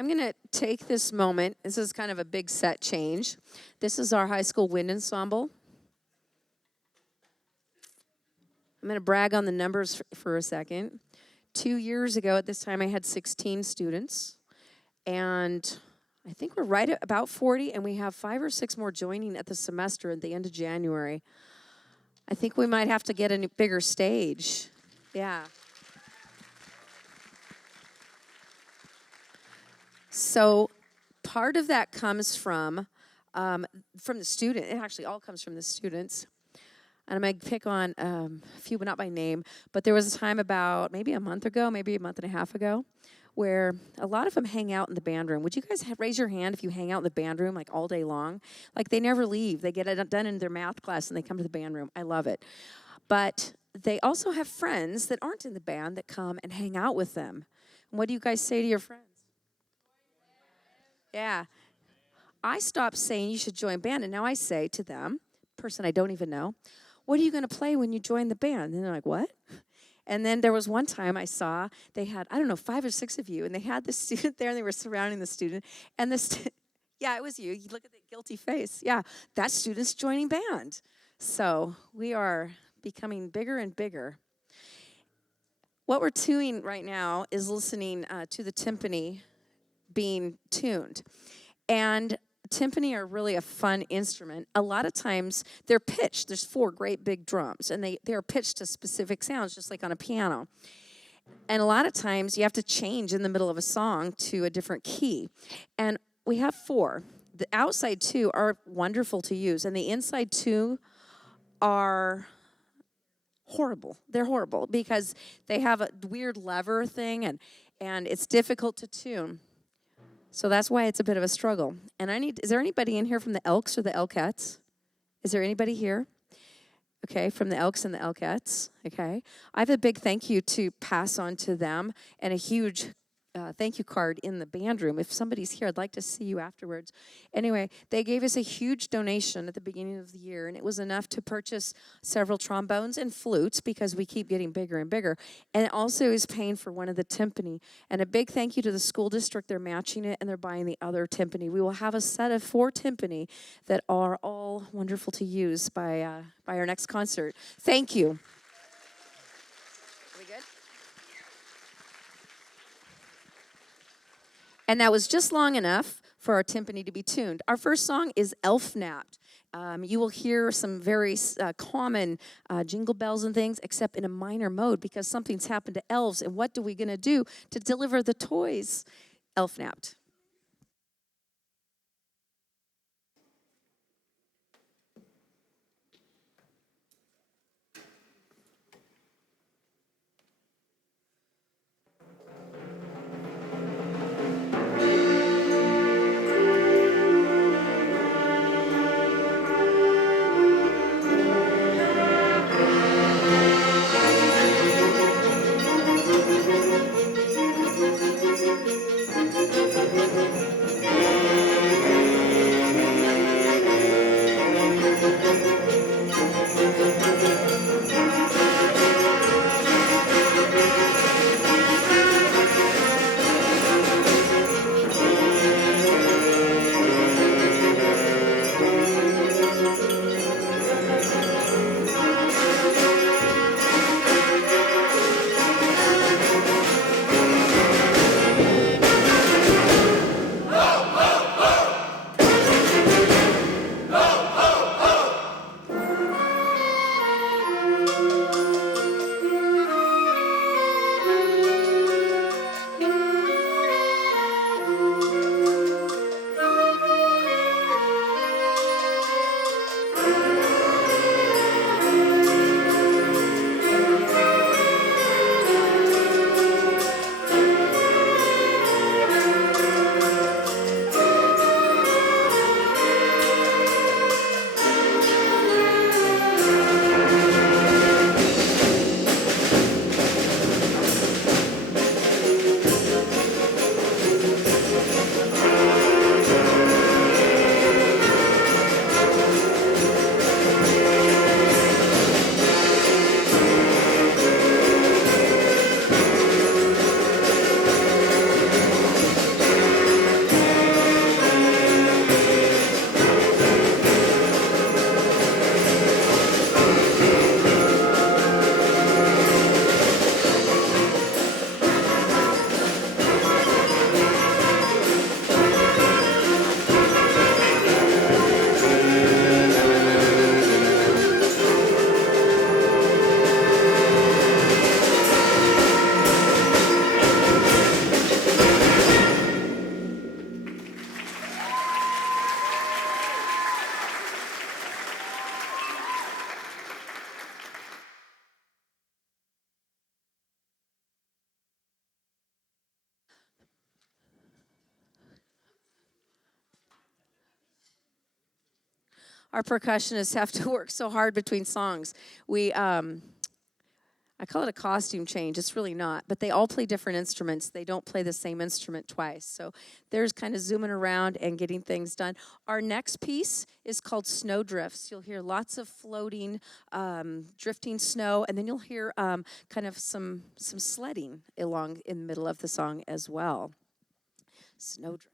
I'm going to take this moment. This is kind of a big set change. This is our high school wind ensemble. I'm going to brag on the numbers for a second. 2 years ago at this time, I had 16 students. And I think we're right at about 40, and we have 5 or 6 more joining at the semester at the end of January. I think we might have to get a bigger stage. Yeah. So part of that comes from the student. It actually all comes from the students. And I'm going to pick on a few, but not by name. But there was a time about maybe a month ago, maybe a month and a half ago, where a lot of them hang out in the band room. Would you guys raise your hand if you hang out in the band room like all day long? Like they never leave. They get it done in their math class and they come to the band room. I love it. But they also have friends that aren't in the band that come and hang out with them. And what do you guys say to your friends? Yeah. I stopped saying you should join band, and now I say to them, person I don't even know, what are you going to play when you join the band? And they're like, what? And then there was one time I saw they had, 5 or 6 of you, and they had the student there, and they were surrounding the student. And yeah, it was you. You look at the guilty face. Yeah, that student's joining band. So we are becoming bigger and bigger. What we're doing right now is listening to the timpani being tuned. And timpani are really a fun instrument. A lot of times they're pitched. There's 4 great big drums, and they're pitched to specific sounds, just like on a piano. And a lot of times you have to change in the middle of a song to a different key. And we have 4. The outside 2 are wonderful to use, and the inside 2 are horrible. They're horrible because they have a weird lever thing, and it's difficult to tune. So that's why it's a bit of a struggle. And is there anybody in here from the Elks or the Elkettes? Is there anybody here? Okay, from the Elks and the Elkettes. Okay. I have a big thank you to pass on to them and a huge thank you card in the band room. If somebody's here, I'd like to see you afterwards. Anyway, they gave us a huge donation at the beginning of the year, and it was enough to purchase several trombones and flutes because we keep getting bigger and bigger. And it also is paying for one of the timpani. And a big thank you to the school district. They're matching it, and they're buying the other timpani. We will have a set of 4 timpani that are all wonderful to use by our next concert. Thank you. And that was just long enough for our timpani to be tuned. Our first song is Elf Napped. You will hear some very common jingle bells and things, except in a minor mode because something's happened to elves. And what are we going to do to deliver the toys? Elf Napped. our percussionists have to work so hard between songs. I call it a costume change. It's really not, but they all play different instruments. They don't play the same instrument twice. So there's kind of zooming around and getting things done. Our next piece is called Snow Drifts. You'll hear lots of floating, drifting snow, and then you'll hear kind of some sledding along in the middle of the song as well. Snow Drifts.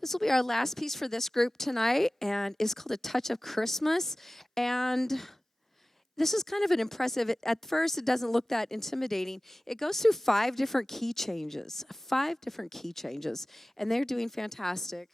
This will be our last piece for this group tonight, and it's called A Touch of Christmas. And this is kind of an impressive, at first it doesn't look that intimidating. It goes through 5 different key changes, 5 different key changes, and they're doing fantastic.